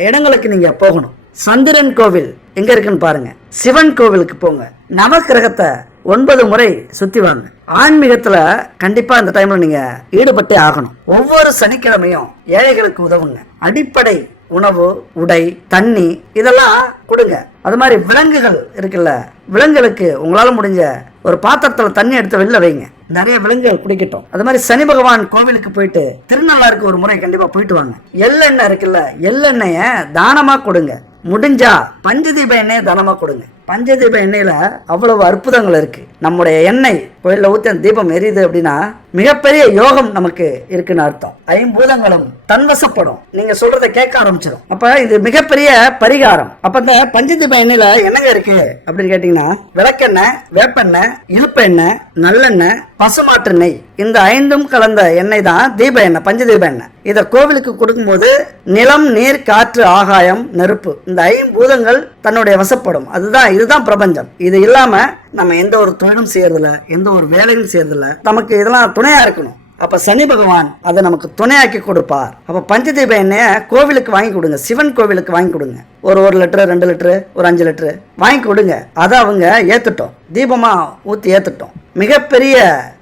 இடங்களுக்கு நீங்க போகணும். சந்திரன் கோவில் எங்க இருக்குன்னு பாருங்க. சிவன் கோவிலுக்கு போங்க. நவக்கிரகத்தை ஒன்பது முறை சுத்தி வாங்க. ஆன்மீகத்துல கண்டிப்பா இந்த டைம்ல நீங்க ஈடுபட்டே ஆகணும். ஒவ்வொரு சனிக்கிழமையும் ஏழைகளுக்கு உதவுங்க. அடிப்படை உணவு உடை தண்ணி இதெல்லாம் கொடுங்க. அது மாதிரி விலங்குகள் இருக்குல்ல விலங்குகளுக்கு உங்களால முடிஞ்ச ஒரு பாத்திரத்துல தண்ணி எடுத்து வெளில வைங்க. நிறைய விலங்குகள் குடிக்கட்டும். அது மாதிரி சனி பகவான் கோவிலுக்கு போயிட்டு திருநள்ளாருக்கு ஒரு முறை கண்டிப்பா போயிட்டு வாங்க. எள்ளெண்ணெய் இருக்குல்ல எள்ளெண்ணெய தானமா கொடுங்க. முடிஞ்சா பஞ்சதீப எண்ணெயை தானமா கொடுங்க. பஞ்சதீப எண்ணெயில் அவ்வளவு அற்புதங்கள் இருக்குது நம்முடைய எண்ணெய் கோயிலில் ஊற்றி அந்த தீபம் எரியுது அப்படின்னா மிகப்பெரிய யோகம் நமக்கு இருக்குன்னு அர்த்தம். ஐம்பூதங்களும் தன்வசப்படும். நீங்கள் சொல்கிறத கேட்க ஆரம்பிச்சிடும் அப்போ இது மிகப்பெரிய பரிகாரம். அப்போ இந்த பஞ்சதீப எண்ணெயில் என்னங்க இருக்கு அப்படின்னு கேட்டிங்கன்னா விளக்கெண்ணெய் வேப்பெண்ணெய் இழுப்பெண்ணெய் நல்லெண்ணெய் பசுமாட்டு நெய். இந்த ஐந்தும் கலந்த எண்ணெய் தான் தீப எண்ணெய் பஞ்சதீப எண்ணெய். இதை கோவிலுக்கு கொடுக்கும்போது நிலம் நீர் காற்று ஆகாயம் நெருப்பு இந்த ஐம்பூதங்கள் தன்னுடைய வசப்படும். அதுதான் இதுதான் பிரபஞ்சம். இது இல்லாம நம்ம எந்த ஒரு தொழிலும் செய்யறதில்ல எந்த ஒரு வேலையும் செய்யறதில்ல. நமக்கு இதெல்லாம் துணையா இருக்கணும். அப்ப சனி பகவான் அதை நமக்கு துணையாக்கி கொடுப்பார். அப்ப பஞ்சதீப எண்ணெய கோவிலுக்கு வாங்கி கொடுங்க. சிவன் கோவிலுக்கு வாங்கி கொடுங்க. ஒரு ஒரு லிட்டரு ரெண்டு லிட்டரு ஒரு அஞ்சு லிட்டரு வாங்கி கொடுங்க. அதை அவங்க ஏத்துட்டோம். தீபமா ஊத்தி ஏத்துட்டோம். மிகப்பெரிய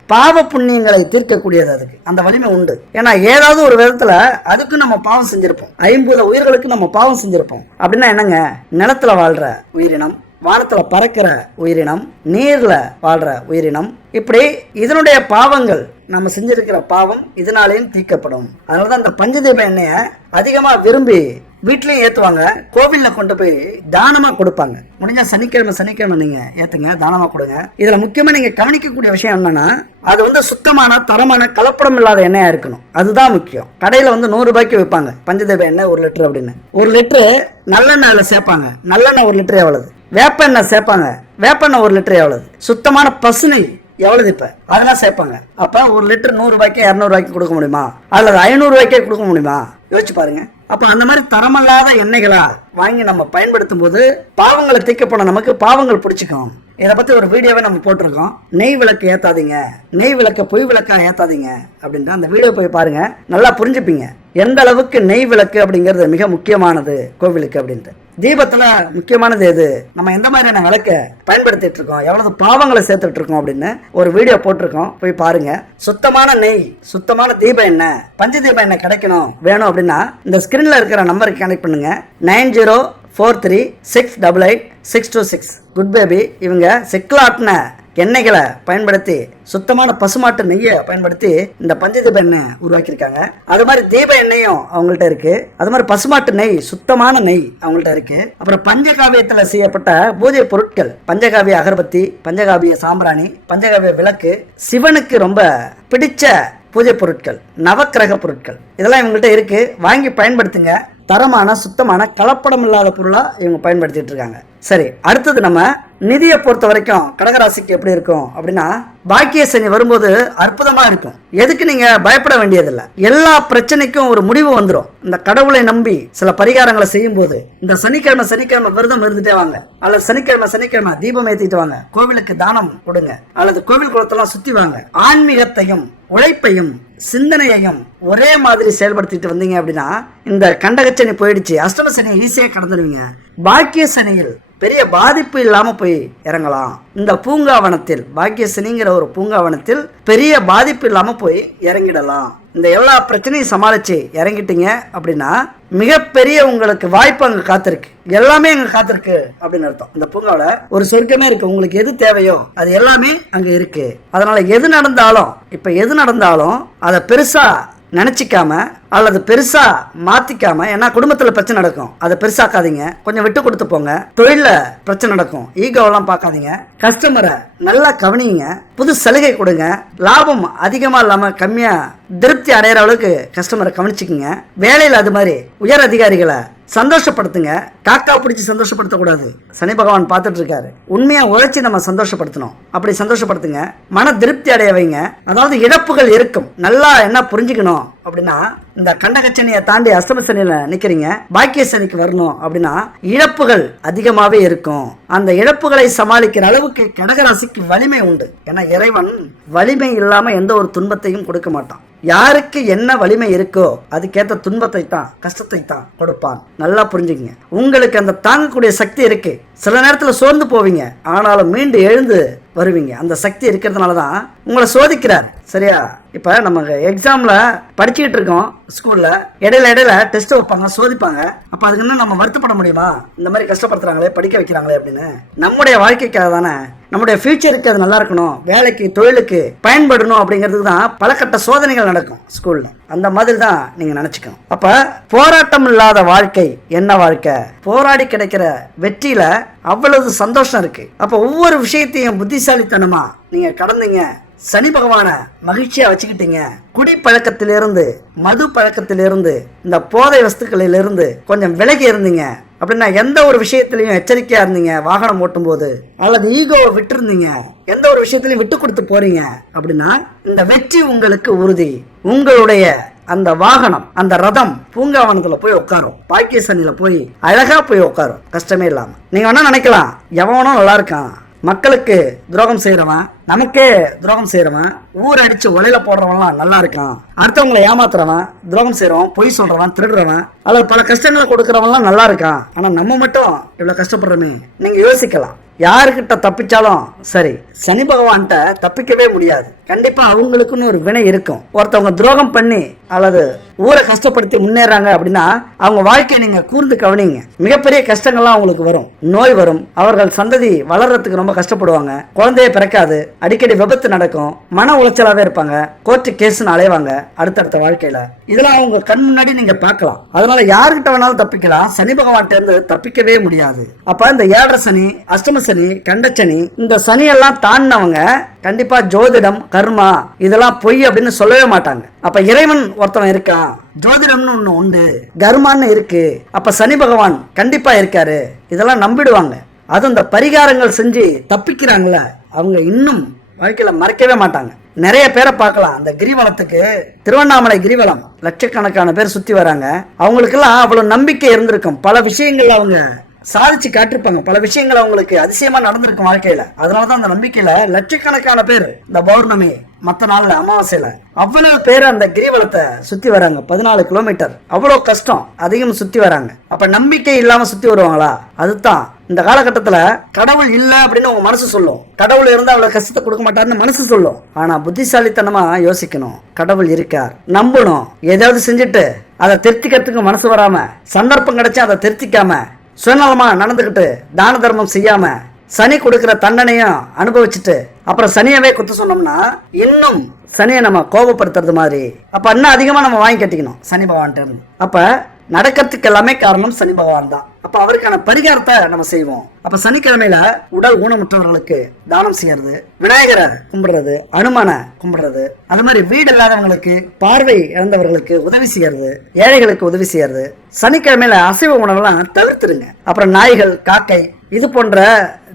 பாவ புண்ணியங்களை தீர்க்கக்கூடியது அதுக்கு. அந்த வலிமை உண்டு. ஏன்னா ஏதாவது ஒரு விதத்துல அதுக்கு நம்ம பாவம் செஞ்சிருப்போம். ஐம்பது உயிர்களுக்கு நம்ம பாவம் செஞ்சிருப்போம். அப்படின்னா என்னங்க? நிலத்துல வாழ்ற உயிரினம் வானத்தில் பறக்கிற உயிரினம் நீரில் வாழ்கிற உயிரினம் இப்படி இதனுடைய பாவங்கள் நம்ம செஞ்சிருக்கிற பாவம் இதனாலேயும் தீர்க்கப்படும். அதனாலதான் இந்த பஞ்சதீப எண்ணெயை அதிகமாக விரும்பி வீட்லேயும் ஏற்றுவாங்க கோவில்ல கொண்டு போய் தானமாக கொடுப்பாங்க. முடிஞ்சா சனிக்கிழமை சனிக்கிழமை நீங்கள் ஏற்றுங்க தானமாக கொடுங்க. இதில் முக்கியமாக நீங்கள் கவனிக்கக்கூடிய விஷயம் என்னென்னா அது வந்து சுத்தமான தரமான கலப்படம் இல்லாத எண்ணெயாக இருக்கணும். அதுதான் முக்கியம். கடையில் வந்து நூறு ரூபாய்க்கு விற்பாங்க பஞ்சதீப எண்ணெய் ஒரு லிட்டர் அப்படின்னு. ஒரு லிட்டரு நல்லெண்ணெய் அதில் சேர்ப்பாங்க நல்லெண்ணெய் ஒரு லிட்டர் எவ்வளவு? வேப்பெண்ணெய் சேர்ப்பாங்க. வேப்பெண்ணெய் ஒரு லிட்டர் எவ்வளவு? சுத்தமான பசுனை எவ்வளவு இப்ப? அதெல்லாம் சேர்ப்பாங்க. அப்ப ஒரு லிட்டர் நூறு ரூபாய்க்கு கொடுக்க முடியுமா? அல்லது ஐநூறு ரூபாய்க்கே கொடுக்க முடியுமா? யோசிச்சு பாருங்க. அப்ப அந்த மாதிரி தரமல்லாத எண்ணெய்களா வாங்கி நம்ம பயன்படுத்தும் போது பாவங்களை தீக்கப்பட நமக்கு பாவங்கள் பிடிச்சிக்கும். இதை பற்றி ஒரு வீடியோவே நம்ம போட்டிருக்கோம். நெய் விளக்கு ஏற்றாதீங்க நெய் விளக்க பொய் விளக்காக ஏற்றாதீங்க அப்படின்ட்டு அந்த வீடியோ போய் பாருங்கள் நல்லா புரிஞ்சுப்பீங்க. எந்த அளவுக்கு நெய் விளக்கு அப்படிங்கிறது மிக முக்கியமானது கோவிலுக்கு அப்படின்ட்டு. தீபத்தில் முக்கியமானது எது? நம்ம எந்த மாதிரியான விளக்க பயன்படுத்திட்டு இருக்கோம்? எவ்வளவு பாவங்களை சேர்த்துட்டு இருக்கோம் அப்படின்னு ஒரு வீடியோ போட்டிருக்கோம். போய் பாருங்க. சுத்தமான நெய் சுத்தமான தீபம் என்ன? பஞ்ச தீபம் என்ன கிடைக்கணும்? வேணும் அப்படின்னா இந்த ஸ்கிரீன்ல இருக்கிற நம்பருக்கு கனெக்ட் பண்ணுங்க. Nine zero four three six double eight six two six good baby இவங்க செக்லாட்ன எண்ணெய்களை பயன்படுத்தி சுத்தமான பசுமாட்டு நெய்யை பயன்படுத்தி இந்த பஞ்சதீப எண்ணெய் உருவாக்கியிருக்காங்க. அது மாதிரி தீப எண்ணெயும் அவங்கள்ட்ட இருக்கு. அது மாதிரி பசுமாட்டு நெய் சுத்தமான நெய் அவங்கள்ட்ட இருக்கு. அப்புறம் பஞ்சகாவியத்தில் செய்யப்பட்ட பூஜை பொருட்கள் பஞ்சகாவிய அகர்பத்தி பஞ்சகாவிய சாம்பிராணி பஞ்சகாவிய விளக்கு சிவனுக்கு ரொம்ப பிடிச்ச பூஜை பொருட்கள் நவக்கிரக பொருட்கள். இதெல்லாம் இவங்கள்ட்ட இருக்கு. வாங்கி பயன்படுத்துங்க. தரமான சுத்தமான கலப்படம் இல்லாத பொருளாக இவங்க பயன்படுத்திகிட்டு இருக்காங்க. சரி அடுத்தது நம்ம நிதியை பொறுத்த வரைக்கும் கடகராசிக்கு எப்படி இருக்கும் அப்படின்னா பாக்கிய சனி வரும்போது அற்புதமா இருக்கும். எதுக்கு நீங்க பயப்பட வேண்டியதில்லை? எல்லா பிரச்சனைக்கும் ஒரு முடிவு வந்துடும் இந்த கடவுளை நம்பி சில பரிகாரங்களை செய்யும் போது இந்த சனிக்கிழமை சனிக்கிழமை விரதம் இருந்துட்டே வாங்க. அல்லது சனிக்கிழமை சனிக்கிழமை தீபம் ஏத்திட்டு வாங்க. கோவிலுக்கு தானம் கொடுங்க. அல்லது கோவில் குளத்தெல்லாம் சுத்தி வாங்க. ஆன்மீகத்தையும் உழைப்பையும் சிந்தனையையும் ஒரே மாதிரி செயல்படுத்திட்டு வந்தீங்க அப்படின்னா இந்த கண்டகச்சனி போயிடுச்சு. அஷ்டம சனி ஈஸியாக கடந்துடுவீங்க பாக்கிய சனியில் பெரிய பாதிப்பு இல்லாமல் போய் இறங்கலாம். இந்த பூங்காவனத்தில் பாக்கியசனிங்கிற ஒரு பூங்காவனத்தில் பெரிய பாதிப்பு இல்லாமல் போய் இறங்கிடலாம். இந்த எல்லா பிரச்சனையும் சமாளித்து இறங்கிட்டீங்க அப்படின்னா மிகப்பெரிய உங்களுக்கு வாய்ப்பு அங்கே காத்திருக்கு. எல்லாமே அங்கே காத்திருக்கு அப்படின்னு அர்த்தம். இந்த பூங்காவில் ஒரு சொர்க்கமே இருக்கு. உங்களுக்கு எது தேவையோ அது எல்லாமே அங்கே இருக்கு. அதனால் எது நடந்தாலும் இப்போ எது நடந்தாலும் அதை பெருசாக நினச்சிக்காம அல்லது பெருசாக மாற்றிக்காமல் ஏன்னா குடும்பத்தில் பிரச்சனை நடக்கும். அதை பெருசாக்காதீங்க. கொஞ்சம் விட்டு கொடுத்து போங்க. தொழிலில் பிரச்சனை நடக்கும். ஈகோவெல்லாம் பார்க்காதீங்க. கஸ்டமரை நல்லா கவனிங்க. புது சலுகை கொடுங்க. லாபம் அதிகமாக இல்லாமல் கம்மியாக திருப்தி அடையிற அளவுக்கு கஸ்டமரை கவனிச்சுக்குங்க. வேலையில் அது மாதிரி உயர் அதிகாரிகளை சந்தோஷப்படுத்துங்க. காக்கா பிடிச்சி சந்தோஷப்படுத்தக்கூடாது. சனி பகவான் பார்த்துட்டு இருக்காரு உண்மையாக உழைச்சி நம்ம சந்தோஷப்படுத்தணும். அப்படி சந்தோஷப்படுத்துங்க. மன திருப்தி அடைய வைங்க. அதாவது இழப்புகள் இருக்கும். நல்லா என்ன புரிஞ்சுக்கணும் அப்படின்னா இந்த கண்டகச்சனியை தாண்டி அஸ்தம சனியில் நிற்கிறீங்க பாக்கிய சனிக்கு வரணும் அப்படின்னா இழப்புகள் அதிகமாகவே இருக்கும். அந்த இழப்புகளை சமாளிக்கிற அளவுக்கு கடகராசிக்கு வலிமை உண்டு. ஏன்னா இறைவன் வலிமை இல்லாமல் எந்த ஒரு துன்பத்தையும் கொடுக்க மாட்டான். யாருக்கு என்ன வலிமை இருக்கோ அதுக்கேற்ற துன்பத்தை தான் கஷ்டத்தை தான் கொடுப்பான். நல்லா புரிஞ்சுக்கங்க. உங்களுக்கு அந்த தாங்கக்கூடிய சக்தி இருக்கு. சில நேரத்தில் சோர்ந்து போவீங்க. ஆனாலும் மீண்டு எழுந்து வருவீங்க. அந்த சக்தி இருக்கிறதுனால தான் உங்களை சோதிக்கிறார். சரியா? இப்போ நம்ம எக்ஸாமில் படிச்சுக்கிட்டு இருக்கோம் ஸ்கூலில் இடையில இடையில டெஸ்ட் வைப்பாங்க சோதிப்பாங்க. அப்போ அதுக்கு இன்னும் நம்ம வருத்தப்பட முடியுமா? இந்த மாதிரி கஷ்டப்படுத்துறாங்களே படிக்க வைக்கிறாங்களே அப்படின்னு. நம்முடைய வாழ்க்கைக்காக தானே நம்முடைய ஃபியூச்சருக்கு அது நல்லா இருக்கணும். வேலைக்கு தொழிலுக்கு பயன்படணும் அப்படிங்கிறதுக்கு தான் பல கட்ட சோதனைகள் நடக்கும் ஸ்கூல்ல அந்த மாதிரி தான் நீங்க நினைச்சுக்கணும். அப்ப போராட்டம் இல்லாத வாழ்க்கை என்ன வாழ்க்கை? போராடி கிடைக்கிற வெற்றியில அவ்வளவு சந்தோஷம் இருக்கு. அப்ப ஒவ்வொரு விஷயத்தையும் புத்திசாலித்தனமா நீங்க கடந்தீங்க. சனி பகவானை மகிழ்ச்சியா வச்சுக்கிட்டீங்க. குடி பழக்கத்திலிருந்து மது பழக்கத்திலிருந்து இந்த போதை வஸ்துக்களிலிருந்து கொஞ்சம் விலகி இருந்தீங்க. அப்படின்னா எந்த ஒரு விஷயத்துலையும் எச்சரிக்கையாக இருந்தீங்க? வாகனம் ஓட்டும் போது அல்லது ஈகோவை விட்டுருந்தீங்க? எந்த ஒரு விஷயத்துலையும் விட்டு கொடுத்து போறீங்க? அப்படின்னா இந்த வெற்றி உங்களுக்கு உறுதி. உங்களுடைய அந்த வாகனம் அந்த ரதம் பூங்காவனத்துல போய் உட்காரும். பாக்கிய சனியில போய் அழகா போய் உட்காரும். கஷ்டமே இல்லாம. நீங்க வேணா நினைக்கலாம். எவனும் நல்லா இருக்கான். மக்களுக்கு துரோகம் செய்யறவன் நமக்கே துரோகம் செய்யறவன் ஊர் அடிச்சு உலையில போடுறவன்லாம் நல்லா இருக்கான். அடுத்தவங்களை ஏமாத்துறவன் துரோகம் செய்யறவன் பொய் சொல்றவன் திருடுறவன் அல்லது பல கஷ்டங்களை கொடுக்கறவன்லாம் நல்லா இருக்கான். ஆனா நம்ம மட்டும் இவ்வளவு கஷ்டப்படுறோமே? நீங்க யோசிக்கலாம். யாருக்கிட்ட தப்பிச்சாலும் சரி சனி பகவான்கிட்ட தப்பிக்கவே முடியாது. கண்டிப்பா அவங்களுக்குன்னு ஒரு வினை இருக்கும். ஒருத்தவங்க துரோகம் பண்ணி அல்லது ஊரை கஷ்டப்படுத்தி முன்னேறாங்க அப்படின்னா அவங்க வாழ்க்கையை நீங்க கூர்ந்து கவனிங்க. மிகப்பெரிய கஷ்டங்கள்லாம் அவங்களுக்கு வரும். நோய் வரும். அவர்கள் சந்ததி வளர்றதுக்கு ரொம்ப கஷ்டப்படுவாங்க. குழந்தைய பிறக்காது. அடிக்கடி விபத்து நடக்கும். மன உளைச்சலாவே இருப்பாங்க. கோர்ட்டு கேஸ்னு அலைவாங்க. அடுத்தடுத்த வாழ்க்கையில. இதெல்லாம் அவங்க கண் முன்னாடி நீங்க பார்க்கலாம். அதனால யாருக்கிட்ட வேணாலும் தப்பிக்கலாம். சனி பகவான்கிட்ட இருந்து தப்பிக்கவே முடியாது. அப்ப இந்த ஏழரை சனி அஷ்டம சனி கண்ட சனி இந்த சனியெல்லாம் தாண்டினவங்க கண்டிப்பா ஜோதிடம் கர்மா இதெல்லாம் பொய் அப்படின்னு சொல்லவே மாட்டாங்க. அப்ப இறைவன் ஒருத்தவன் இருக்கான். ஜோதிடம்னு ஒண்ணு உண்டு. கர்மான்னு இருக்கு. அப்ப சனி பகவான் கண்டிப்பா இருக்காரு. இதெல்லாம் நம்பிடுவாங்க. அதுவும் இந்த பரிகாரங்கள் செஞ்சு தப்பிக்கிறாங்கல்ல அவங்க இன்னும் வாழ்க்கையில மறக்கவே மாட்டாங்க. நிறைய பேரை பார்க்கலாம். அந்த கிரிவலத்துக்கு திருவண்ணாமலை கிரிவலம் லட்சக்கணக்கான பேர் சுத்தி வராங்க. அவங்களுக்கெல்லாம் அவ்வளவு நம்பிக்கை இருந்திருக்கும். பல விஷயங்கள்ல அவங்க சாதிச்சு காட்டிருப்பாங்க. பல விஷயங்கள் அவங்களுக்கு அதிசயமா நடந்திருக்கும் வாழ்க்கையில. அதனாலதான் அந்த நம்பிக்கையில லட்சக்கணக்கான பேர் இந்த பௌர்ணமி மற்ற நாள்ல அமாவாசையில அவ்வளவு பேர் அந்த கிரிவலத்தை சுத்தி வராங்க. பதினாலு கிலோமீட்டர் அவ்வளவு கஷ்டம். அதிகம் சுத்தி வராங்க. அப்ப நம்பிக்கை இல்லாம சுத்தி வருவாங்களா? அதுதான். இந்த காலகட்டத்துல கடவுள் இல்ல அப்படின்னு உங்க மனசு சொல்லும். கடவுள் இருந்தா அவ்வளவு கஷ்டத்தை கொடுக்க மாட்டாருன்னு மனசு சொல்லும். ஆனா புத்திசாலித்தனமா யோசிக்கணும். கடவுள் இருக்கார். நம்பணும். ஏதாவது செஞ்சுட்டு அதை திருத்திக்கிறதுக்கு மனசு வராம சந்தர்ப்பம் கிடைச்சா அதை திருத்திக்காம சுயநலமாக நடந்துக்கிட்டு தான தர்மம் செய்யாமல் சனி கொடுக்குற தண்டனையும் அனுபவிச்சுட்டு அப்புறம் சனியவே குத்து சொன்னோம்னா இன்னும் சனியை நம்ம கோபப்படுத்துறது மாதிரி. அப்போ இன்னும் அதிகமாக நம்ம வாங்கி கட்டிக்கணும் சனி பகவான்ட்டு அப்போ நடக்கிறதுக்கு எல்லாமே காரணம் சனி பகவான் தான். அப்ப அவருக்கான பரிகாரத்தை நம்ம செய்வோம். அப்ப சனிக்கிழமையில உடல் ஊனமுற்றவர்களுக்கு தானம் செய்யறது விநாயகரை கும்பிடுறது அனுமனை கும்பிடுறது அது மாதிரி வீடு இல்லாதவங்களுக்கு பார்வை இழந்தவர்களுக்கு உதவி செய்யறது ஏழைகளுக்கு உதவி செய்யறது. சனிக்கிழமையில அசைவ உணவெல்லாம் தவிர்த்துருங்க அப்புறம் நாய்கள் காக்கை இது போன்ற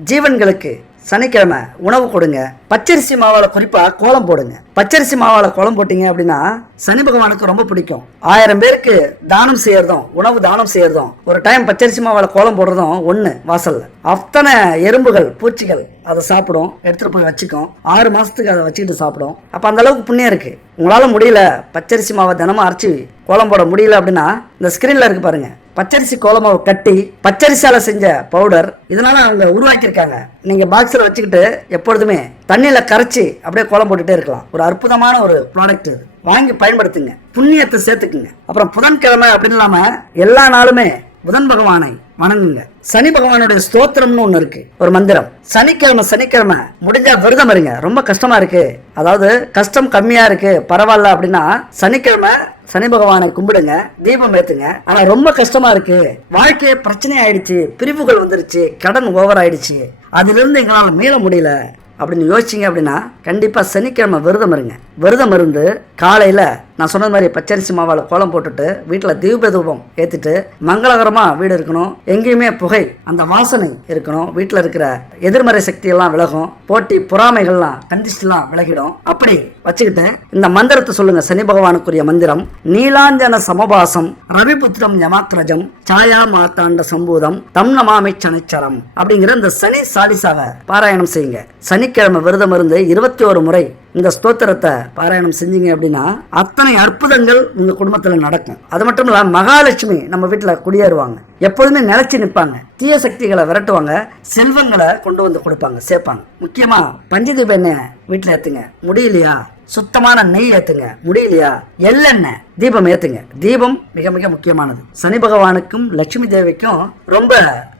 ஜீவன்களுக்கு சனிக்கிழமை உணவு கொடுங்க. பச்சரிசி மாவால குறிப்பா கோலம் போடுங்க. பச்சரிசி மாவால கோலம் போட்டீங்க அப்படின்னா சனி பகவானுக்கு ரொம்ப பிடிக்கும். ஆயிரம் பேருக்கு தானம் செய்யறதும் உணவு தானம் செய்யறதும் ஒரு டைம் பச்சரிசி மாவால கோலம் போடுறதும் ஒண்ணு வாசல்ல. அத்தனை எறும்புகள் பூச்சிகள் அதை சாப்பிடும். எடுத்துட்டு போய் வச்சுக்கும். ஆறு மாசத்துக்கு அதை வச்சுக்கிட்டு சாப்பிடும். அப்ப அந்த அளவுக்கு புண்ணியம் இருக்கு. உங்களால முடியல பச்சரிசி மாவை தினமும் அரைச்சி கோலம் போட முடியல அப்படின்னா இந்த ஸ்கிரீன்ல இருக்கு பாருங்க. பச்சரிசி கோலமாவை கட்டி பச்சரிசால செஞ்ச பவுடர் இதனால அவங்க உருவாக்கியிருக்காங்க. நீங்க பாக்ஸில் வச்சுக்கிட்டு எப்பொழுதுமே தண்ணியில கரைச்சி அப்படியே கோலம் போட்டுட்டே இருக்கலாம். ஒரு அற்புதமான ஒரு ப்ராடக்ட் இது. வாங்கி பயன்படுத்துங்க. புண்ணியத்தை சேர்த்துக்குங்க. அப்புறம் புதன்கிழமை அப்படின்னு இல்லாம எல்லா நாளுமே புதன் பகவானை வணங்குங்க. சனி பகவானுடைய ஸ்தோத்திரம்னு ஒண்ணு இருக்கு. ஒரு மந்திரம். சனிக்கிழமை சனிக்கிழமை முடிஞ்சா விரதம் இருங்க. ரொம்ப கஷ்டமா இருக்கு. அதாவது கஷ்டம் கம்மியா இருக்கு. பரவாயில்ல அப்படின்னா சனிக்கிழமை சனி பகவானை கும்பிடுங்க. தீபம் ஏத்துங்க. ஆனா ரொம்ப கஷ்டமா இருக்கு. வாழ்க்கையே பிரச்சனை ஆயிடுச்சு பிரிவுகள் வந்துருச்சு. கடன் ஓவர் ஆயிடுச்சு. அதுல இருந்து எங்களால் மீள முடியல. அப்படின்னு யோசிச்சிங்க அப்படின்னா கண்டிப்பாக சனிக்கிழமை விரதம் இருங்க. விரதம் இருந்து காலையில் நான் சொன்ன மாதிரி பச்சரிசி மாவால் கோலம் போட்டுட்டு வீட்டில் தீப தூபம் ஏற்றிட்டு மங்களகரமாக வீடு இருக்கணும். எங்கேயுமே புகை அந்த வாசனை இருக்கணும். வீட்டில் இருக்கிற எதிர்மறை சக்தியெல்லாம் விலகும். போட்டி பொறாமைகள்லாம் கண்டிஷ்டெல்லாம் விலகிடும். அப்படி வச்சுக்கிட்டு இந்த மந்திரத்தை சொல்லுங்க. சனி பகவானுக்குரிய மந்திரம் நீலாஞ்சன சமபாசம் ரவிபுத்திரம் யமாக்ரஜம் சாயா மாத்தாண்ட சம்பூதம் தம் நமாமி சனிச்சரம் அப்படிங்கிற இந்த சனி சாலிசாக பாராயணம் செய்யுங்க. சனிக்கிழமை விரதம் இருந்து இருபத்தி ஒரு முறை இந்த ஸ்தோத்திரத்தை பாராயணம் செஞ்சீங்க அப்படின்னா அத்தனை அற்புதங்கள் உங்கள் குடும்பத்தில் நடக்கும். அது மட்டும் இல்லாமல் மகாலட்சுமி நம்ம வீட்டில் குடியேறுவாங்க. எப்போதுமே நிலச்சி நிற்பாங்க. தீய சக்திகளை விரட்டுவாங்க. செல்வங்களை கொண்டு வந்து கொடுப்பாங்க சேர்ப்பாங்க. முக்கியமாக பஞ்சதீப எண்ணெய் வீட்டில் ஏற்றுங்க முடியலையா? சுத்தமான நெய் ஏற்றுங்க முடியலையா? எள்ளெண்ணெய் தீபம் ஏற்றுங்க தீபம் மிக மிக முக்கியமானது. சனி பகவானுக்கும் லட்சுமி தேவிக்கும் ரொம்ப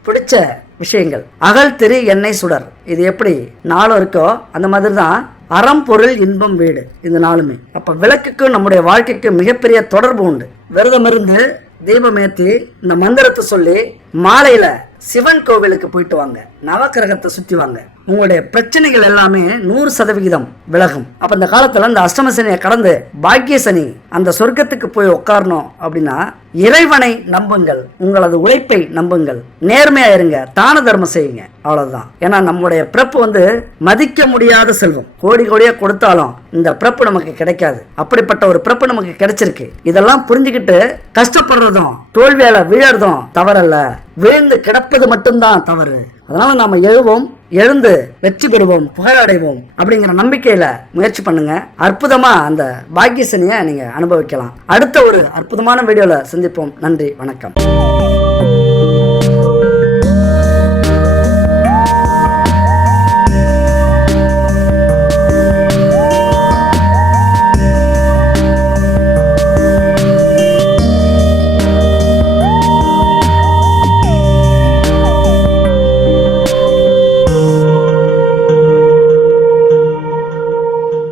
பிடிச்ச விஷயங்கள். அகல் திரு எண்ணெய் சுடர். இது எப்படி நாளும் இருக்கோ அந்த மாதிரி தான் அறம் பொருள் இன்பம் வீடு. இந்த நாளுமே அப்ப விளக்குக்கும் நம்முடைய வாழ்க்கைக்கும் மிகப்பெரிய தொடர்பு உண்டு. விரதம் இருந்து தீபம் ஏற்றி இந்த மந்திரத்தை சொல்லி மாலையில சிவன் கோவிலுக்கு போயிட்டு வாங்க. நவக்கிரகத்தை சுத்தி வாங்க. உங்களுடைய பிரச்சனைகள் எல்லாமே நூறு சதவிகிதம் விலகும். அப்ப இந்த காலத்துல அந்த அஷ்டம சனியை கடந்து பாக்கிய சனி அந்த சொர்க்கத்துக்கு போய் உட்காரணும் அப்படின்னா இறைவனை நம்புங்கள். உங்களது உழைப்பை நம்புங்கள். நேர்மையா இருங்க. தான தர்மம் செய்யுங்க. அவ்வளவுதான். ஏன்னா நம்முடைய பிறப்பு வந்து மதிக்க முடியாத செல்வம். கோடி கோடியா கொடுத்தாலும் இந்த பிறப்பு நமக்கு கிடைக்காது. அப்படிப்பட்ட ஒரு பிறப்பு நமக்கு கிடைச்சிருக்கு. இதெல்லாம் புரிஞ்சுக்கிட்டு கஷ்டப்படுறதும் தோல்வியால விழறதும் தவறல்ல. விழுந்து கிடப்பது மட்டும்தான் தவறு. அதனால நாம எழுவோம் எழுந்து வெற்றி பெறுவோம் புகழடைவோம் அப்படிங்கிற நம்பிக்கையில முயற்சி பண்ணுங்க. அற்புதமா அந்த பாக்கியசனியை நீங்க அனுபவிக்கலாம். அடுத்த ஒரு அற்புதமான வீடியோல சந்திப்போம். நன்றி வணக்கம்.